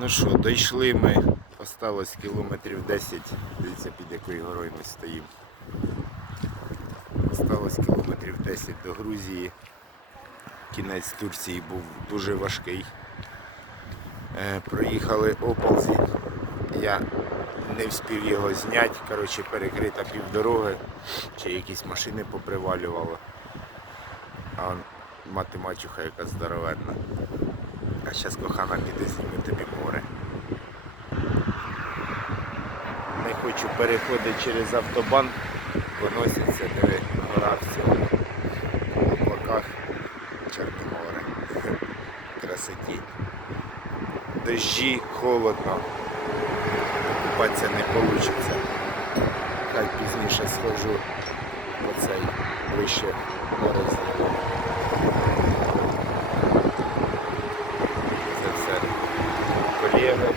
Ну що, дійшли ми, осталось кілометрів 10, дивіться під якою горою ми стоїмо. Осталось кілометрів 10 до Грузії. Кінець Турції був дуже важкий. Е, проїхали оползінь. Я не встиг його зняти. Коротше, перекрита півдороги, чи якісь машини попривалювало. А мати мачуха яка здоровенна. А зараз кохана піде зніму тобі море. Не хочу переходити через автобан, бо носиться диви, гора в цьому. В облаках Чорне. Красоті. Дощі, холодно. Купатися не вийде. Хай пізніше схожу в оцей вище море зніму. Це все колеги.